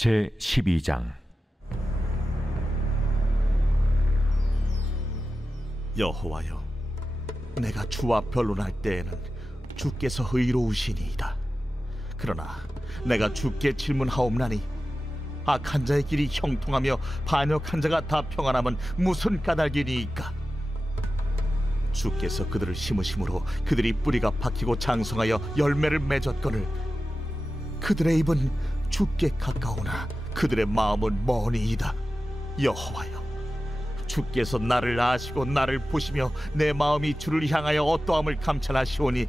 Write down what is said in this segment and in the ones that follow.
제12장. 여호와여, 내가 주와 변론할 때에는 주께서 의로우시니이다. 그러나 내가 주께 질문하옵나니 악한 자의 길이 형통하며 반역한 자가 다 평안함은 무슨 까닭이니이까? 주께서 그들을 심으심으로 그들이 뿌리가 박히고 장성하여 열매를 맺었거늘 그들의 입은 주께 가까우나 그들의 마음은 머니이다. 여호와여, 주께서 나를 아시고 나를 보시며 내 마음이 주를 향하여 어떠함을 감찰하시오니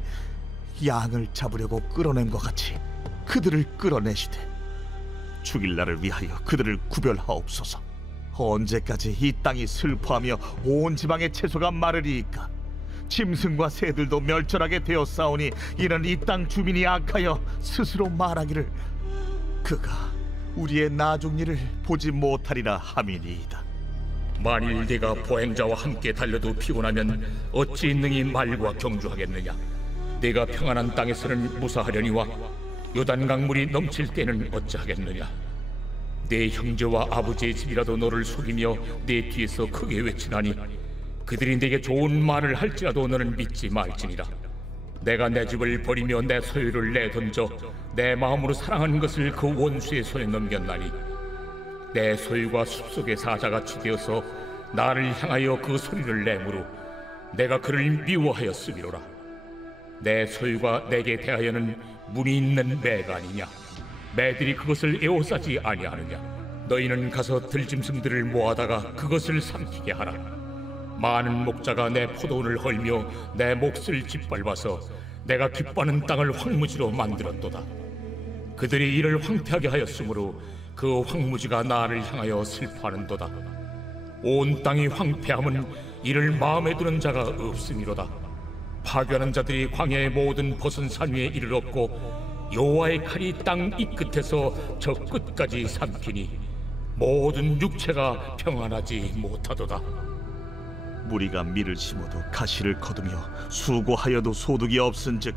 양을 잡으려고 끌어낸 것 같이 그들을 끌어내시되 죽일 날을 위하여 그들을 구별하옵소서. 언제까지 이 땅이 슬퍼하며 온 지방의 채소가 마르리이까? 짐승과 새들도 멸절하게 되었사오니 이는 이 땅 주민이 악하여 스스로 말하기를 그가 우리의 나중 일을 보지 못하리라 함이니이다. 만일 네가 보행자와 함께 달려도 피곤하면 어찌 능히 말과 경주하겠느냐? 네가 평안한 땅에서는 무사하려니와 요단강 물이 넘칠 때는 어찌하겠느냐? 네 형제와 아버지의 집이라도 너를 속이며 네 뒤에서 크게 외치나니 그들이 네게 좋은 말을 할지라도 너는 믿지 말지니라. 내가 내 집을 버리며 내 소유를 내던져 내 마음으로 사랑하는 것을 그 원수의 손에 넘겼나니 내 소유가 숲속의 사자같이 되어서 나를 향하여 그 소리를 내므로 내가 그를 미워하였음이로라. 내 소유가 내게 대하여는 문이 있는 매가 아니냐? 매들이 그것을 에워싸지 아니하느냐? 너희는 가서 들짐승들을 모아다가 그것을 삼키게 하라. 많은 목자가 내 포도원을 헐며 내 몫을 짓밟아서 내가 기뻐하는 땅을 황무지로 만들었도다. 그들이 이를 황폐하게 하였으므로 그 황무지가 나를 향하여 슬퍼하는도다. 온 땅이 황폐함은 이를 마음에 두는 자가 없음이로다. 파괴하는 자들이 광야의 모든 벗은 산 위에 이를 엎고 여호와의 칼이 땅 이 끝에서 저 끝까지 삼키니 모든 육체가 평안하지 못하도다. 무리가 밀을 심어도 가시를 거두며 수고하여도 소득이 없은즉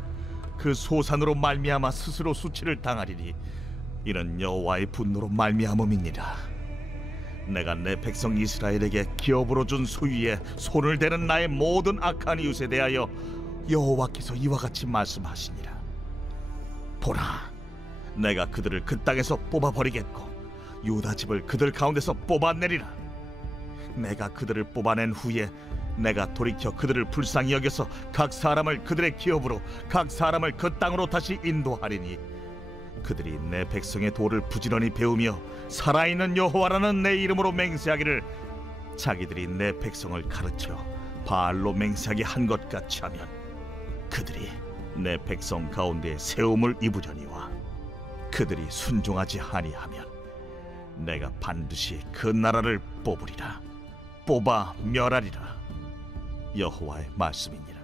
그 소산으로 말미암아 스스로 수치를 당하리니 이는 여호와의 분노로 말미암음이니라. 내가 내 백성 이스라엘에게 기업으로 준 소유에 손을 대는 나의 모든 악한 이웃에 대하여 여호와께서 이와 같이 말씀하시니라. 보라, 내가 그들을 그 땅에서 뽑아버리겠고 유다 집을 그들 가운데서 뽑아내리라. 내가 그들을 뽑아낸 후에 내가 돌이켜 그들을 불쌍히 여겨서 각 사람을 그들의 기업으로 각 사람을 그 땅으로 다시 인도하리니 그들이 내 백성의 도를 부지런히 배우며 살아있는 여호와라는 내 이름으로 맹세하기를 자기들이 내 백성을 가르쳐 바알로 맹세하게 한 것 같이 하면 그들이 내 백성 가운데 세움을 입으려니와 그들이 순종하지 아니하면 내가 반드시 그 나라를 뽑으리라. 뽑아 멸하리라. 여호와의 말씀이니라.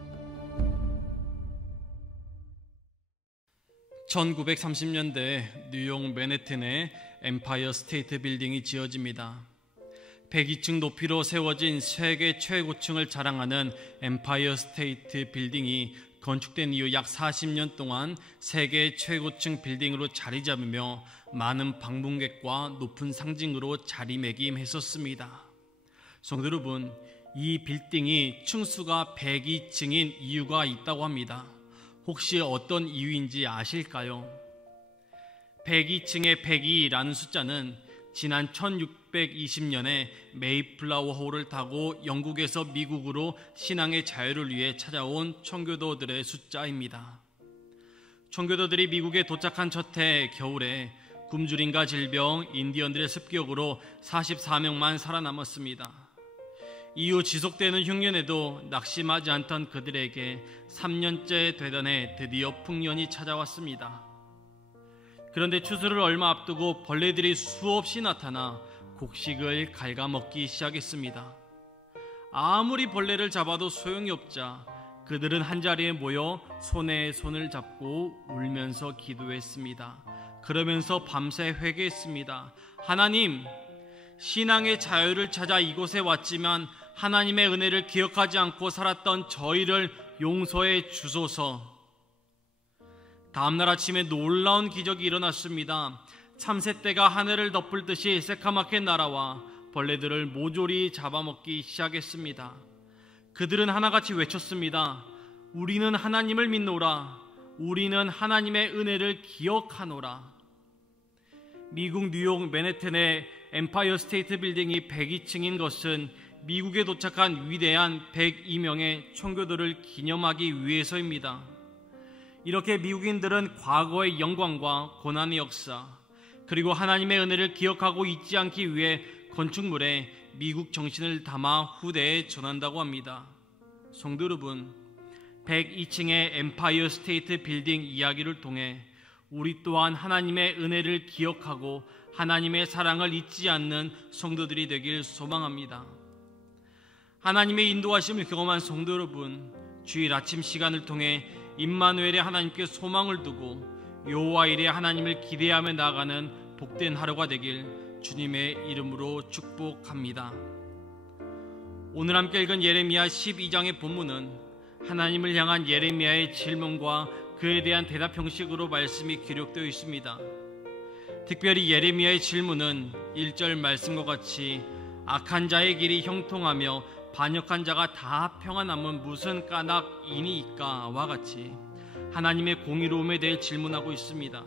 1930년대 뉴욕 맨해튼에 엠파이어 스테이트 빌딩이 지어집니다. 102층 높이로 세워진 세계 최고층을 자랑하는 엠파이어 스테이트 빌딩이 건축된 이후 약 40년 동안 세계 최고층 빌딩으로 자리 잡으며 많은 방문객과 높은 상징으로 자리매김했었습니다. 성도 여러분, 이 빌딩이 층수가 102층인 이유가 있다고 합니다. 혹시 어떤 이유인지 아실까요? 102층의 102라는 숫자는 지난 1620년에 메이플라워 호를 타고 영국에서 미국으로 신앙의 자유를 위해 찾아온 청교도들의 숫자입니다. 청교도들이 미국에 도착한 첫 해 겨울에 굶주림과 질병, 인디언들의 습격으로 44명만 살아남았습니다. 이후 지속되는 흉년에도 낙심하지 않던 그들에게 3년째 되던 해 드디어 풍년이 찾아왔습니다. 그런데 추수를 얼마 앞두고 벌레들이 수없이 나타나 곡식을 갉아먹기 시작했습니다. 아무리 벌레를 잡아도 소용이 없자 그들은 한자리에 모여 손에 손을 잡고 울면서 기도했습니다. 그러면서 밤새 회개했습니다. 하나님, 신앙의 자유를 찾아 이곳에 왔지만 하나님의 은혜를 기억하지 않고 살았던 저희를 용서해 주소서. 다음날 아침에 놀라운 기적이 일어났습니다. 참새떼가 하늘을 덮을 듯이 새카맣게 날아와 벌레들을 모조리 잡아먹기 시작했습니다. 그들은 하나같이 외쳤습니다. 우리는 하나님을 믿노라. 우리는 하나님의 은혜를 기억하노라. 미국 뉴욕 맨해튼의 엠파이어 스테이트 빌딩이 102층인 것은 미국에 도착한 위대한 102명의 청교도를 기념하기 위해서입니다. 이렇게 미국인들은 과거의 영광과 고난의 역사, 그리고 하나님의 은혜를 기억하고 잊지 않기 위해 건축물에 미국 정신을 담아 후대에 전한다고 합니다. 성도 여러분, 102층의 엠파이어 스테이트 빌딩 이야기를 통해 우리 또한 하나님의 은혜를 기억하고 하나님의 사랑을 잊지 않는 성도들이 되길 소망합니다. 하나님의 인도하심을 경험한 성도 여러분, 주일 아침 시간을 통해 임마누엘의 하나님께 소망을 두고 여호와일의 하나님을 기대하며 나아가는 복된 하루가 되길 주님의 이름으로 축복합니다. 오늘 함께 읽은 예레미야 12장의 본문은 하나님을 향한 예레미야의 질문과 그에 대한 대답 형식으로 말씀이 기록되어 있습니다. 특별히 예레미야의 질문은 1절 말씀과 같이 악한 자의 길이 형통하며 반역한 자가 다 평안함은 무슨 까닭이니까와 같이 하나님의 공의로움에 대해 질문하고 있습니다.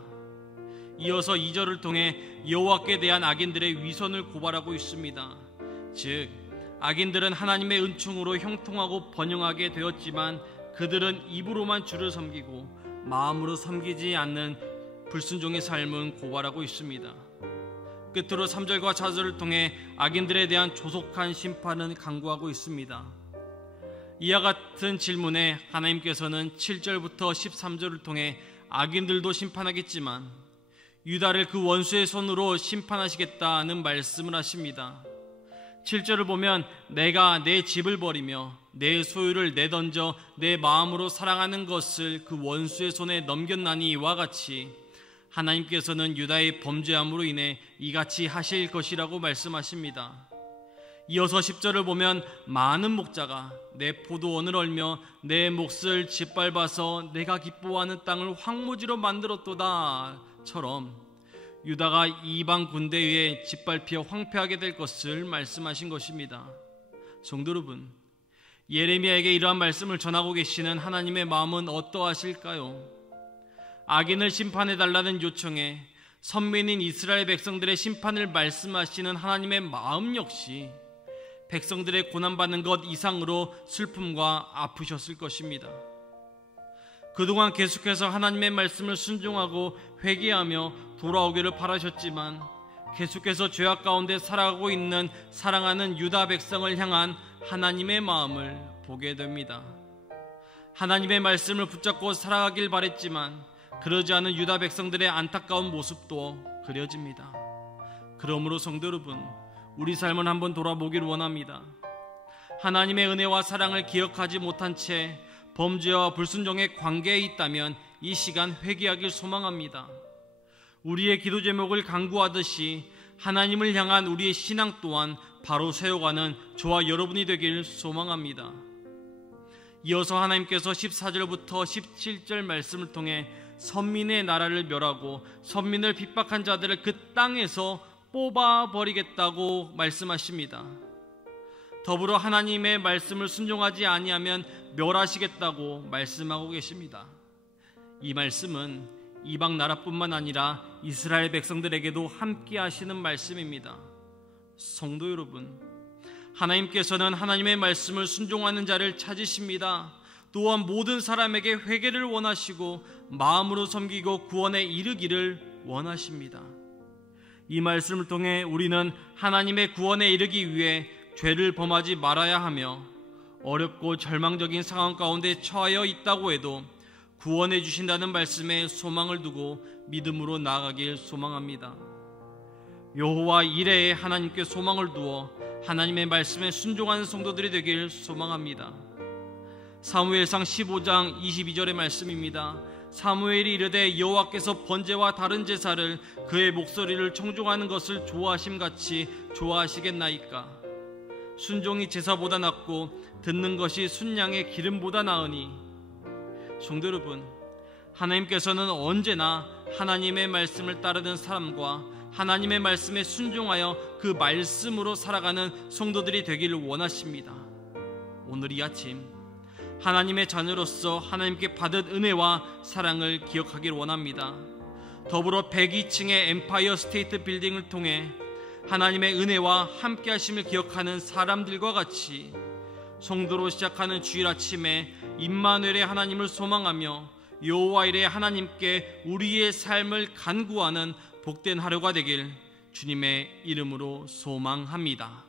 이어서 2절을 통해 여호와께 대한 악인들의 위선을 고발하고 있습니다. 즉 악인들은 하나님의 은총으로 형통하고 번영하게 되었지만 그들은 입으로만 주를 섬기고 마음으로 섬기지 않는 불순종의 삶은 고발하고 있습니다. 끝으로 3절과 4절을 통해 악인들에 대한 조속한 심판은 강구하고 있습니다. 이와 같은 질문에 하나님께서는 7절부터 13절을 통해 악인들도 심판하겠지만 유다를 그 원수의 손으로 심판하시겠다는 말씀을 하십니다. 7절을 보면 내가 내 집을 버리며 내 소유를 내던져 내 마음으로 사랑하는 것을 그 원수의 손에 넘겼나니와 같이 하나님께서는 유다의 범죄함으로 인해 이같이 하실 것이라고 말씀하십니다. 이어서 10절을 보면 많은 목자가 내 포도원을 얼며 내 몫을 짓밟아서 내가 기뻐하는 땅을 황무지로 만들었도다 처럼 유다가 이방 군대에 의해 짓밟혀 황폐하게 될 것을 말씀하신 것입니다. 성도 여러분, 예레미야에게 이러한 말씀을 전하고 계시는 하나님의 마음은 어떠하실까요? 악인을 심판해달라는 요청에 선민인 이스라엘 백성들의 심판을 말씀하시는 하나님의 마음 역시 백성들의 고난받는 것 이상으로 슬픔과 아프셨을 것입니다. 그동안 계속해서 하나님의 말씀을 순종하고 회개하며 돌아오기를 바라셨지만 계속해서 죄악 가운데 살아가고 있는 사랑하는 유다 백성을 향한 하나님의 마음을 보게 됩니다. 하나님의 말씀을 붙잡고 살아가길 바랬지만 그러지 않은 유다 백성들의 안타까운 모습도 그려집니다. 그러므로 성도 여러분, 우리 삶을 한번 돌아보길 원합니다. 하나님의 은혜와 사랑을 기억하지 못한 채 범죄와 불순종의 관계에 있다면 이 시간 회개하길 소망합니다. 우리의 기도 제목을 간구하듯이 하나님을 향한 우리의 신앙 또한 바로 세워가는 저와 여러분이 되길 소망합니다. 이어서 하나님께서 14절부터 17절 말씀을 통해 선민의 나라를 멸하고 선민을 핍박한 자들을 그 땅에서 뽑아버리겠다고 말씀하십니다. 더불어 하나님의 말씀을 순종하지 아니하면 멸하시겠다고 말씀하고 계십니다. 이 말씀은 이방 나라뿐만 아니라 이스라엘 백성들에게도 함께 하시는 말씀입니다. 성도 여러분, 하나님께서는 하나님의 말씀을 순종하는 자를 찾으십니다. 또한 모든 사람에게 회개를 원하시고 마음으로 섬기고 구원에 이르기를 원하십니다. 이 말씀을 통해 우리는 하나님의 구원에 이르기 위해 죄를 범하지 말아야 하며 어렵고 절망적인 상황 가운데 처하여 있다고 해도 구원해 주신다는 말씀에 소망을 두고 믿음으로 나아가길 소망합니다. 여호와 이레에 하나님께 소망을 두어 하나님의 말씀에 순종하는 성도들이 되길 소망합니다. 사무엘상 15장 22절의 말씀입니다. 사무엘이 이르되 여호와께서 번제와 다른 제사를 그의 목소리를 청종하는 것을 좋아하심같이 좋아하시겠나이까. 순종이 제사보다 낫고 듣는 것이 순양의 기름보다 나으니. 성도 여러분, 하나님께서는 언제나 하나님의 말씀을 따르는 사람과 하나님의 말씀에 순종하여 그 말씀으로 살아가는 성도들이 되기를 원하십니다. 오늘 이 아침 하나님의 자녀로서 하나님께 받은 은혜와 사랑을 기억하기를 원합니다. 더불어 102층의 엠파이어 스테이트 빌딩을 통해 하나님의 은혜와 함께 하심을 기억하는 사람들과 같이 성도로 시작하는 주일 아침에 임마누엘의 하나님을 소망하며 여호와 일의 하나님께 우리의 삶을 간구하는 복된 하루가 되길 주님의 이름으로 소망합니다.